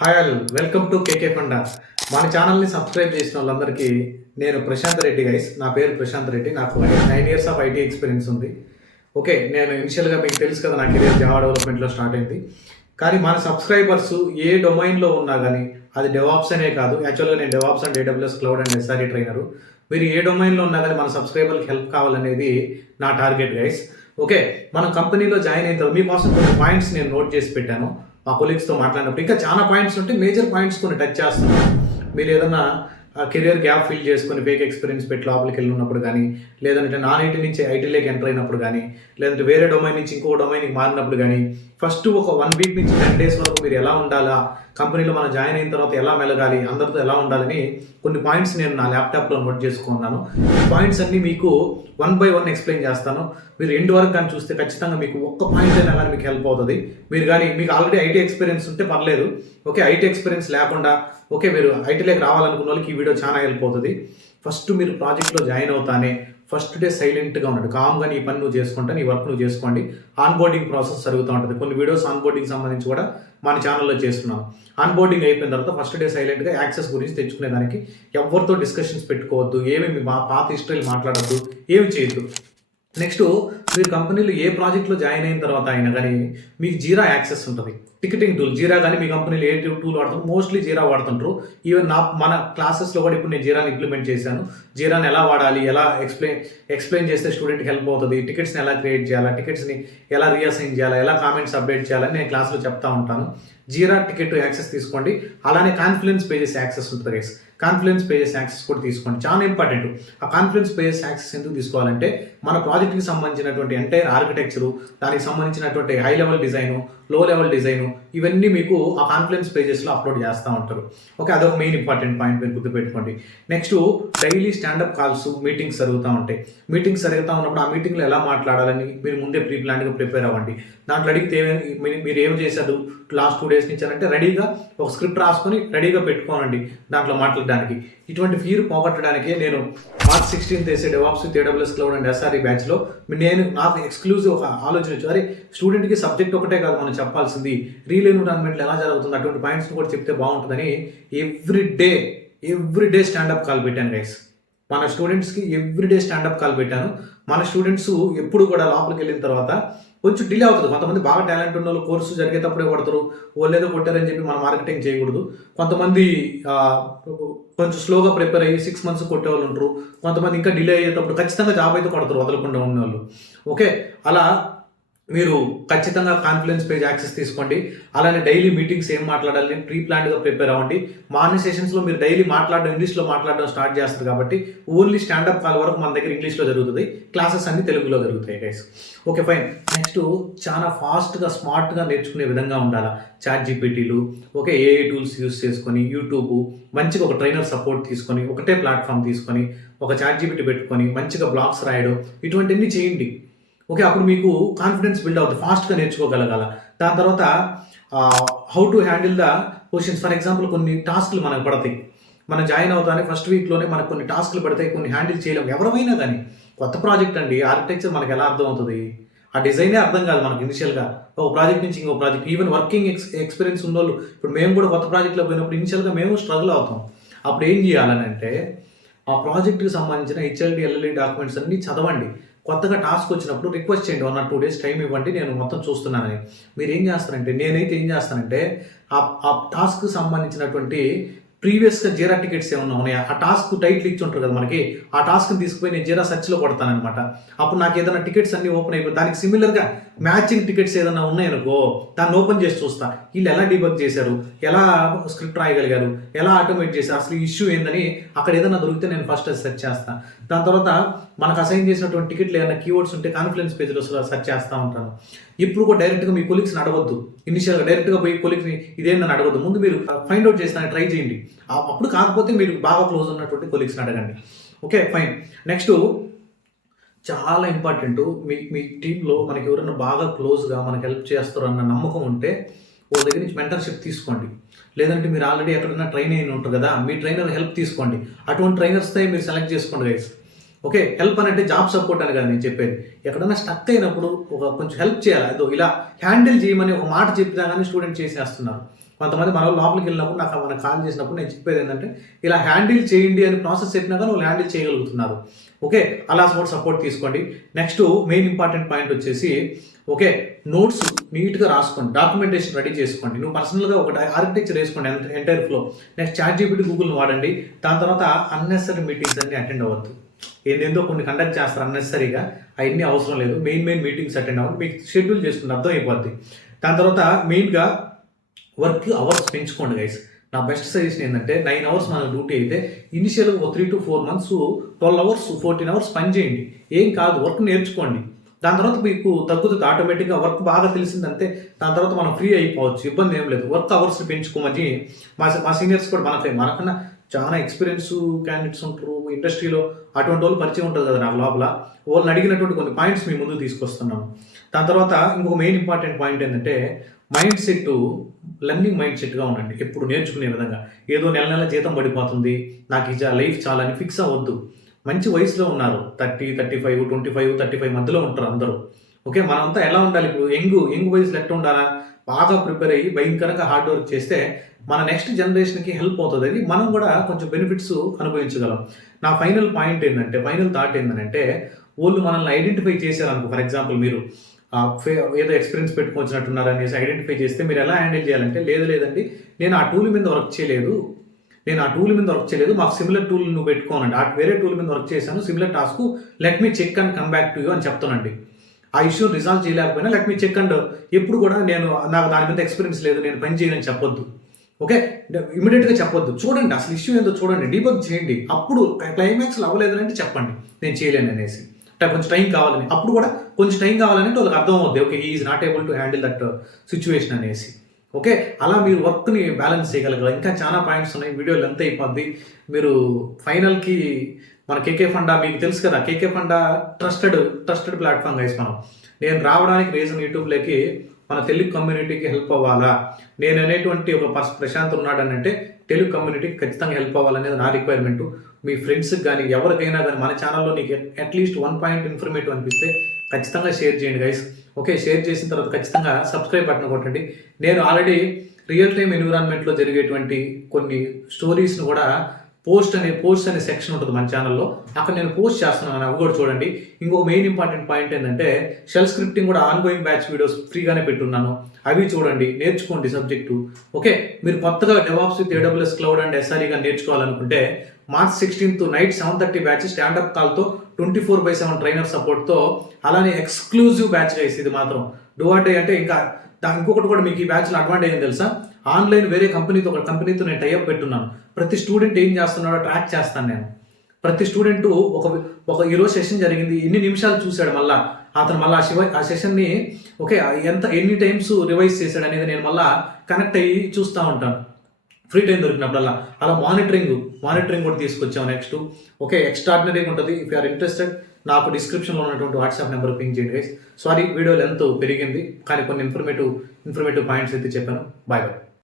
Hi all welcome to KK funda మన ఛానల్ని subscribe చేసిన వాళ్ళందరికీ నేను ప్రశాంత్ రెడ్డి గైస్ నా పేరు ప్రశాంత్ రెడ్డి. నాకు nine years of IT experience ఉంది. ఓకే నేను ఇనిషియల్గా మీకు తెలుసు కదా నా కెరియర్ జావా డెవలప్మెంట్లో స్టార్ట్ అయింది. కానీ మన సబ్స్క్రైబర్స్ ఏ డొమైన్లో ఉన్నా కానీ అది డెవాప్స్ అనే కాదు. యాక్చువల్గా నేను DevOps and AWS cloud and SRE trainer మీరు ఏ డొమైన్లో ఉన్నా కానీ మన సబ్స్క్రైబర్కి హెల్ప్ కావాలనేది నా టార్గెట్ గైస్ ఓకే మన కంపెనీలో జాయిన్ అయిన తర్వాత మీకోసం కొన్ని పాయింట్స్ నేను నోట్ చేసి పెట్టాను. మా కొలీగ్స్తో మాట్లాడినప్పుడు. ఇంకా చాలా పాయింట్స్ ఉంటే మేజర్ పాయింట్స్ కొన్ని టచ్ చేస్తున్నాం మీరు ఏదన్నా కెరియర్ గ్యాప్ ఫిల్ చేసుకొని ఫేక్ ఎక్స్పీరియన్స్ పెట్టి లోపలికి వెళ్ళినప్పుడు కానీ లేదంటే నాన్ ఐటీ నుంచి ఐటీలోకి ఎంటర్ అయినప్పుడు కానీ లేదంటే వేరే డొమైన్ నుంచి ఇంకో డొమైన్కి మారినప్పుడు కానీ ఫస్ట్ ఒక వన్ వీక్ నుంచి టెన్ డేస్ వరకు మీరు ఎలా ఉండాలా? కంపెనీలో మనం జాయిన్ అయిన తర్వాత ఎలా మెలగాలి అందరితో ఎలా ఉండాలని కొన్ని పాయింట్స్ నేను నా ల్యాప్టాప్లో నోట్ చేసుకున్నాను. ఈ పాయింట్స్ అన్నీ మీకు వన్ బై వన్ ఎక్స్ప్లెయిన్ చేస్తాను. మీరు ఎండ్ వరకు కానీ చూస్తే ఖచ్చితంగా మీకు ఒక్క పాయింట్ అయినా కానీ మీకు హెల్ప్ అవుతుంది. మీరు కానీ మీకు ఆల్రెడీ ఐటీ ఎక్స్పీరియన్స్ ఉంటే పర్లేదు. ఓకే ఐటీ ఎక్స్పీరియన్స్ లేకుండా ఓకే మీరు ఐటీలోకి రావాలనుకున్న వాళ్ళకి ఈ వీడియో చాలా హెల్ప్ అవుతుంది. ఫస్ట్ మీరు ప్రాజెక్ట్లో జాయిన్ అవుతానే ఫస్ట్ డే సైలెంట్గా ఉన్నాడు. కామ్గా నీ పని నువ్వు చేసుకుంటా నీ వర్క్ నువ్వు చేసుకోండి. ఆన్బోర్డింగ్ ప్రాసెస్ జరుగుతూ ఉంటుంది. కొన్ని వీడియోస్ ఆన్బోర్డింగ్ సంబంధించి కూడా మన ఛానల్లో చేస్తున్నాం. ఆన్బోర్డింగ్ అయిపోయిన తర్వాత ఫస్ట్ డే సైలెంట్గా యాక్సెస్ గురించి తెచ్చుకునే దానికి ఎవరితో డిస్కషన్స్ పెట్టుకోవద్దు ఏమేమి మా పాత హిస్టరీలు మాట్లాడద్దు ఏమి చేయొద్దు. నెక్స్ట్ మీరు కంపెనీలో ఏ ప్రాజెక్ట్లో జాయిన్ అయిన తర్వాత అయినా కానీ మీకు జీరా యాక్సెస్ ఉంటుంది. టికెటింగ్ టూల్ జీరా కానీ మీ కంపెనీలో ఏ టూల్ వాడుతారు మోస్ట్లీ జీరా వాడుతుంటారు. ఈవెన్ నా మన క్లాసెస్లో కూడా ఇప్పుడు నేను జీరాని ఇంప్లిమెంట్ చేశాను. జీరాని ఎలా వాడాలి? ఎలా ఎక్స్ప్లెయిన్ ఎక్స్ప్లెయిన్ చేస్తే స్టూడెంట్కి హెల్ప్ అవుతుంది? టికెట్స్ని ఎలా క్రియేట్ చేయాలా? టికెట్స్ని ఎలా రీఅసైన్ చేయాలా? ఎలా కామెంట్స్ అప్డేట్ చేయాలని నేను క్లాస్లో చెప్తా ఉంటాను. జీరా టికెట్ యాక్సెస్ తీసుకోండి. అలానే కాన్ఫిడెన్స్ పేజెస్ యాక్సెస్ ఉంటుంది గైస్ కాన్ఫిడెన్స్ పేజెస్ యాక్సెస్ కూడా తీసుకోండి. చాలా ఇంపార్టెంట్ ఆ కాన్ఫిడెన్స్ పేజెస్ యాక్సెస్ ఎందుకు తీసుకోవాలంటే మన ప్రాజెక్ట్కి సంబంధించినటువంటి ఎంటైర్ ఆర్కిటెక్చరు దానికి సంబంధించినటువంటి high level design low level design ఇవన్నీ మీకు ఆ కాన్ఫిడెన్స్ పేజెస్లో అప్లోడ్ చేస్తూ ఉంటారు. ఓకే అదొక మెయిన్ ఇంపార్టెంట్ పాయింట్ మీరు గుర్తుపెట్టుకోండి. Next daily standup calls meetings జరుగుతూ ఉంటాయి. మీటింగ్స్ జరుగుతూ ఉన్నప్పుడు ఆ మీటింగ్లో ఎలా మాట్లాడాలని మీరు ముందే ప్రీ ప్లాన్గా ప్రిపేర్ అవ్వండి. దాంట్లో అడిగితే మీరు- ఏం చేశారు? లాస్ట్ టూ డేస్ నుంచి అంటే రెడీగా ఒక స్క్రిప్ట్ రాసుకొని రెడీగా పెట్టుకోనండి దాంట్లో మాట్లాడడానికి. ఇటువంటి ఫీర్ పోగొట్టడానికి నేను మార్చ్ సిక్స్టీన్త్ వేసే DevOps with AWS cloud and SRE బ్యాచ్లో నేను నాకు ఎక్స్క్లూజివ్ ఒక ఆలోచన వచ్చి అరే స్టూడెంట్కి సబ్జెక్ట్ ఒకటే కాదు మనం చెప్పాల్సింది. రీల్ ఎన్విరాన్మెంట్లో ఎలా జరుగుతుంది? అటువంటి పాయింట్స్ కూడా చెప్తే బాగుంటుందని every day every day standup call పెట్టాను గైస్ మన స్టూడెంట్స్కి ఎవ్రీ డే స్టాండప్ కాల్ పెట్టాను. మన స్టూడెంట్స్ ఎప్పుడు కూడా లోపలికి వెళ్ళిన తర్వాత కొంచెం డిలే అవుతుంది. కొంతమంది బాగా టాలెంట్ ఉన్న వాళ్ళు కోర్సు జరిగేటప్పుడే కొడతారు. వాళ్ళేదో కొట్టారని చెప్పి మనం మార్కెటింగ్ చేయకూడదు. కొంతమంది కొంచెం స్లోగా ప్రిపేర్ అయ్యి సిక్స్ మంత్స్ కొట్టే వాళ్ళు ఉంటారు. కొంతమంది ఇంకా డిలే అయ్యేటప్పుడు ఖచ్చితంగా జాబ్ అయితే కొడతారు. వదలకుండా ఉన్న వాళ్ళు. ఓకే అలా మీరు ఖచ్చితంగా కాన్ఫిడెన్స్ పేజ్ యాక్సెస్ తీసుకోండి. అలానే డైలీ మీటింగ్స్ ఏం మాట్లాడాలి ప్రీ ప్లాన్డ్గా ప్రిపేర్ అవ్వండి. మార్నింగ్ సెషన్స్లో మీరు డైలీ మాట్లాడడం ఇంగ్లీష్లో మాట్లాడడం స్టార్ట్ చేస్తారు కాబట్టి ఓన్లీ స్టాండప్ కాల్ వరకు మన దగ్గర ఇంగ్లీష్లో జరుగుతుంది. క్లాసెస్ అన్ని తెలుగులో జరుగుతాయి గైస్ ఓకే ఫైన్ నెక్స్ట్ చాలా ఫాస్ట్గా స్మార్ట్గా నేర్చుకునే విధంగా ఉండాలా? చాట్ జీపీటీలు ఓకే ఏఐ టూల్స్ యూస్ చేసుకొని యూట్యూబ్ మంచిగా ఒక ట్రైనర్ సపోర్ట్ తీసుకొని ఒకటే ప్లాట్ఫామ్ తీసుకొని ఒక చాట్ జీపీటీ పెట్టుకొని మంచిగా బ్లాగ్స్ రాయడం ఇటువంటివన్నీ చేయండి. ఓకే అప్పుడు మీకు కాన్ఫిడెన్స్ బిల్డ్ అవుతుంది ఫాస్ట్గా నేర్చుకోగలగాల. దాని తర్వాత how to handle the questions for example కొన్ని టాస్క్లు మనకు పడతాయి. మనం జాయిన్ అవుతానే ఫస్ట్ వీక్లోనే మనకు కొన్ని టాస్క్లు పడతాయి కొన్ని హ్యాండిల్ చేయలేము. ఎవరమైనా కానీ కొత్త ప్రాజెక్ట్ అండి ఆర్కిటెక్చర్ మనకు ఎలా అర్థం అవుతుంది? ఆ డిజైనే అర్థం కాదు మనకు ఇనిషియల్గా ఒక ప్రాజెక్ట్ నుంచి ఇంకో project even working ex experience ఉన్నోళ్ళు ఇప్పుడు మేము కూడా కొత్త ప్రాజెక్ట్లో పోయినప్పుడు ఇనిషియల్గా మేము స్ట్రగుల్ అవుతాం. అప్పుడు ఏం చేయాలని అంటే ఆ ప్రాజెక్ట్కి సంబంధించిన హెచ్ఎల్డి ఎల్ఎల్ఈ డాక్యుమెంట్స్ అన్ని చదవండి. కొత్తగా టాస్క్ వచ్చినప్పుడు రిక్వెస్ట్ చేయండి one or two days time ఇవ్వండి నేను మొత్తం చూస్తున్నానని. మీరు ఏం చేస్తారంటే నేనైతే ఏం చేస్తానంటే ఆ ఆ టాస్క్ సంబంధించినటువంటి ప్రీవియస్గా జీరా టికెట్స్ ఏమన్నా ఉన్నాయా? ఆ టాస్క్ టైటిల్ ఇచ్చి ఉంటారు కదా మనకి ఆ టాస్క్ని తీసుకుపోయి నేను జీరా సర్చ్లో కొడతానమాట అప్పుడు నాకు ఏదైనా టికెట్స్ అన్ని ఓపెన్ అయిపోయి దానికి సిమిలర్గా మ్యాచింగ్ టికెట్స్ ఏదైనా ఉన్నాయనుకో దాన్ని ఓపెన్ చేసి చూస్తా. వీళ్ళు ఎలా డీబక్ చేశారు? ఎలా స్క్రిప్ట్ రాయగలిగారు? ఎలా ఆటోమేట్ చేశారు? అసలు ఇష్యూ ఏందని అక్కడ ఏదైనా దొరికితే నేను ఫస్ట్ సెర్చ్ చేస్తాను దాని తర్వాత మనకు అసైన్ చేసినటువంటి టికెట్లు ఏదైనా కీవర్డ్స్ ఉంటే కాన్ఫిడెన్స్ పేజ్లో సెర్చ్ చేస్తూ ఉంటాను. ఇప్పుడు కూడా డైరెక్ట్గా మీ కొలీగ్స్ని అడగొద్దు. ఇనిషియల్గా డైరెక్ట్గా పోయి కొలీగ్స్ని ఇదేందని అడగొద్దు. ముందు మీరు ఫైండ్ అవుట్ చేస్తాను ట్రై చేయండి. అప్పుడు కాకపోతే మీరు బాగా క్లోజ్ ఉన్నటువంటి కొలీగ్స్ని అడగండి. ఓకే ఫైన్ నెక్స్ట్ చాలా ఇంపార్టెంట్ మీ మీ టీంలో మనకి ఎవరైనా బాగా క్లోజ్గా మనకి హెల్ప్ చేస్తారు అన్న నమ్మకం ఉంటే వాళ్ళ దగ్గర నుంచి మెంటర్షిప్ తీసుకోండి. లేదంటే మీరు ఆల్రెడీ ఎక్కడైనా ట్రైన్ అయిన ఉంటారు కదా మీ ట్రైనర్ హెల్ప్ తీసుకోండి. అటువంటి ట్రైనర్స్తో మీరు సెలెక్ట్ చేసుకోండి గైస్ ఓకే హెల్ప్ అని అంటే జాబ్ సపోర్ట్ అని కదా నేను చెప్పేది. ఎక్కడైనా స్టక్ అయినప్పుడు ఒక కొంచెం హెల్ప్ చేయాలి. అదో ఇలా హ్యాండిల్ చేయమని ఒక మాట చెప్పినా కానీ స్టూడెంట్ చేసేస్తున్నారు. కొంతమంది మన లోపలికి వెళ్ళినప్పుడు నాకు మనకు కాల్ చేసినప్పుడు నేను చెప్పేది ఏంటంటే ఇలా హ్యాండిల్ చేయండి అని ప్రాసెస్ చెప్పినాక నువ్వు హ్యాండిల్ చేయగలుగుతున్నారు. ఓకే అలా కూడా సపోర్ట్ తీసుకోండి. నెక్స్ట్ మెయిన్ ఇంపార్టెంట్ పాయింట్ వచ్చేసి ఓకే నోట్స్ నీట్గా రాసుకోండి. డాక్యుమెంటేషన్ రెడీ చేసుకోండి. నువ్వు పర్సనల్గా ఒక ఆర్కిటెక్చర్ వేసుకోండి entire flow. Next chat GPT Google వాడండి. దాని తర్వాత అన్నెసరీ మీటింగ్స్ అన్ని అటెండ్ అవ్వద్దు. ఏందేందో కొన్ని కండక్ట్ చేస్తారు అన్నెసరీగా. అవన్నీ అవసరం లేదు. మెయిన్ మెయిన్ మీటింగ్స్ అటెండ్ అవ్వండి. మీకు షెడ్యూల్ చేసుకుని అర్థం అయిపోద్ది. దాని తర్వాత మెయిన్గా వర్క్ అవర్స్ పెంచుకోండి గైస్ నా బెస్ట్ సజెషన్ ఏంటంటే నైన్ అవర్స్ మన డ్యూటీ అయితే ఇనిషియల్గా ఒక three to four months twelve hours fourteen hours పని చేయండి. ఏం కాదు వర్క్ నేర్చుకోండి. దాని తర్వాత మీకు తగ్గుతుంది ఆటోమేటిక్గా వర్క్ బాగా తెలిసిందంటే దాని తర్వాత మనం ఫ్రీ అయిపోవచ్చు ఇబ్బంది ఏం లేదు. వర్క్ అవర్స్ పెంచుకోమని మా మా సీనియర్స్ కూడా మనకి మనకన్నా చాలా ఎక్స్పీరియన్స్ క్యాండిడేట్స్ ఉంటారు. ఇండస్ట్రీలో అటువంటి వాళ్ళు పరిచయం ఉంటుంది కదా నాకు లోపల. వాళ్ళని అడిగినటువంటి కొన్ని పాయింట్స్ మీ ముందు తీసుకొస్తున్నాను. దాని తర్వాత ఇంకొక మెయిన్ ఇంపార్టెంట్ పాయింట్ ఏంటంటే మైండ్ సెట్ లర్నింగ్ మైండ్ సెట్గా ఉండండి. ఎప్పుడు నేర్చుకునే విధంగా. ఏదో నెల నెల జీతం పడిపోతుంది. నాకు ఇజా లైఫ్ చాలా అని ఫిక్స్ అవ్వద్దు. మంచి వయసులో ఉన్నారు. Thirty thirty five twenty five thirty five మధ్యలో ఉంటారు అందరూ. ఓకే మనమంతా ఎలా ఉండాలి? ఇప్పుడు యంగ్ యంగ్ వయసులో ఎట్లా ఉండాలా? బాగా ప్రిపేర్ అయ్యి భయంకరంగా హార్డ్ వర్క్ చేస్తే మన నెక్స్ట్ జనరేషన్కి హెల్ప్ అవుతుంది అది మనం కూడా కొంచెం బెనిఫిట్స్ అనుభవించగలం. నా ఫైనల్ పాయింట్ ఏంటంటే ఫైనల్ థాట్ ఏంటంటే వాళ్ళు మనల్ని ఐడెంటిఫై చేశారు అనుకో ఫర్ ఎగ్జాంపుల్ మీరు. ఏదో ఎక్స్పీరియన్స్ పెట్టుకొచ్చినట్టున్నారు అనేసి ఐడెంటిఫై చేస్తే మీరు ఎలా హ్యాండిల్ చేయాలంటే లేదు లేదండి నేను ఆ టూల్ మీద వర్క్ చేయలేదు. నేను ఆ టూల్ మీద వర్క్ చేయలేదు. మాకు సిమిలర్ టూల్ నువ్వు పెట్టుకోనండి. ఆ వేరే టూల్ మీద వర్క్ చేశాను. Similar task let me check and come back to you అని చెప్తానండి. ఆ ఇష్యూ రిజాల్వ్ చేయలేకపోయినా లెట్ మీ చెక్ అండ్ ఎప్పుడు కూడా నేను నాకు దాని మీద ఎక్స్పీరియన్స్ లేదు నేను పని చేయనని చెప్పొద్దు. ఓకే ఇమీడియట్గా చెప్పొద్దు. చూడండి అసలు ఇష్యూ ఏందో చూడండి. డీబక్ చేయండి. అప్పుడు క్లైమాక్స్లో అవ్వలేదు అంటే చెప్పండి. నేను చేయలేను అనేసి. కొంచెం టైం కావాలని. అప్పుడు కూడా కొంచెం టైం కావాలని వాళ్ళకి అర్థం అవుద్ది okay is not able to handle that situation అనేసి. ఓకే అలా మీరు వర్క్ని బ్యాలెన్స్ చేయగలగాలి. ఇంకా చాలా పాయింట్స్ ఉన్నాయి. వీడియో లెంత్ అయిపోద్ది. మీరు ఫైనల్కి మన కేకే ఫండా మీకు తెలుసు కదా KK funda trusted trusted platform guys మనం. నేను రావడానికి రీజన్ యూట్యూబ్లోకి మన తెలుగు కమ్యూనిటీకి హెల్ప్ అవ్వాలా? నేను అనేటువంటి ఒక పర్స్ ప్రశాంత్ ఉన్నాడనంటే తెలుగు కమ్యూనిటీకి ఖచ్చితంగా హెల్ప్ అవ్వాలనేది నా రిక్వైర్మెంట్ మీ ఫ్రెండ్స్కి కానీ ఎవరికైనా కానీ మన ఛానల్లో నీకు అట్లీస్ట్ వన్ పాయింట్ ఇన్ఫర్మేటివ్ అనిపిస్తే ఖచ్చితంగా షేర్ చేయండి గైస్ ఓకే షేర్ చేసిన తర్వాత ఖచ్చితంగా సబ్స్క్రైబ్ బటన్ కొట్టండి. నేను ఆల్రెడీ రియల్ టైమ్ ఎన్విరాన్మెంట్లో జరిగేటువంటి కొన్ని స్టోరీస్ను కూడా పోస్ట్ అనే పోస్ట్ అనే సెక్షన్ ఉంటుంది మన ఛానల్లో అక్కడ నేను పోస్ట్ చేస్తున్నాను అవి కూడా చూడండి. ఇంకో మెయిన్ ఇంపార్టెంట్ పాయింట్ ఏంటంటే షెల్ స్క్రిప్టింగ్ కూడా ఆన్గోయింగ్ బ్యాచ్ వీడియోస్ ఫ్రీగానే పెట్టున్నాను. అవి చూడండి నేర్చుకోండి సబ్జెక్టు ఓకే మీరు కొత్తగా DevOps with AWS cloud and ఎస్ఆర్ఈగా నేర్చుకోవాలనుకుంటే March sixteenth night seven thirty batch standup కాల్తో twenty four by seven trainer సపోర్ట్తో అలానే ఎక్స్క్లూజివ్ బ్యాచ్ గైస్ ఇది మాత్రం. డూ అంటే అంటే ఇంకా దాని ఇంకొకటి కూడా మీకు ఈ బ్యాచ్లో అడ్వాంటేజ్ ఏం తెలుసా? ఆన్లైన్ వేరే కంపెనీతో ఒక కంపెనీతో నేను టైఅప్ పెట్టున్నాను. ప్రతి స్టూడెంట్ ఏం చేస్తున్నాడో ట్రాక్ చేస్తాను నేను. ప్రతి స్టూడెంట్ ఒక ఒక ఈరోజు సెషన్ జరిగింది. ఎన్ని నిమిషాలు చూశాడు మళ్ళా. అతను మళ్ళీ ఆ శివ ఆ సెషన్ని ఓకే ఎంత ఎన్ని టైమ్స్ రివైజ్ చేశాడు అనేది నేను మళ్ళీ కనెక్ట్ అయ్యి చూస్తూ ఉంటాను. ఫ్రీ టైం దొరికినప్పుడల్లా అలా మానిటరింగ్ మానిటరింగ్ కూడా తీసుకొచ్చాము నెక్స్ట్ ఓకే ఎక్స్ట్రాడినరీగా ఉంటుంది. ఇఫ్ ఆర్ ఇంట్రెస్టెడ్ నాకు డిస్క్రిప్షన్లో ఉన్నటువంటి వాట్సాప్ నెంబర్ పింక్ చేయండి గైస్ సారీ వీడియో లెంత్ పెరిగింది కానీ కొన్ని ఇన్ఫర్మేటివ్ ఇన్ఫర్మేటివ్ పాయింట్స్ అయితే చెప్పాను. Bye bye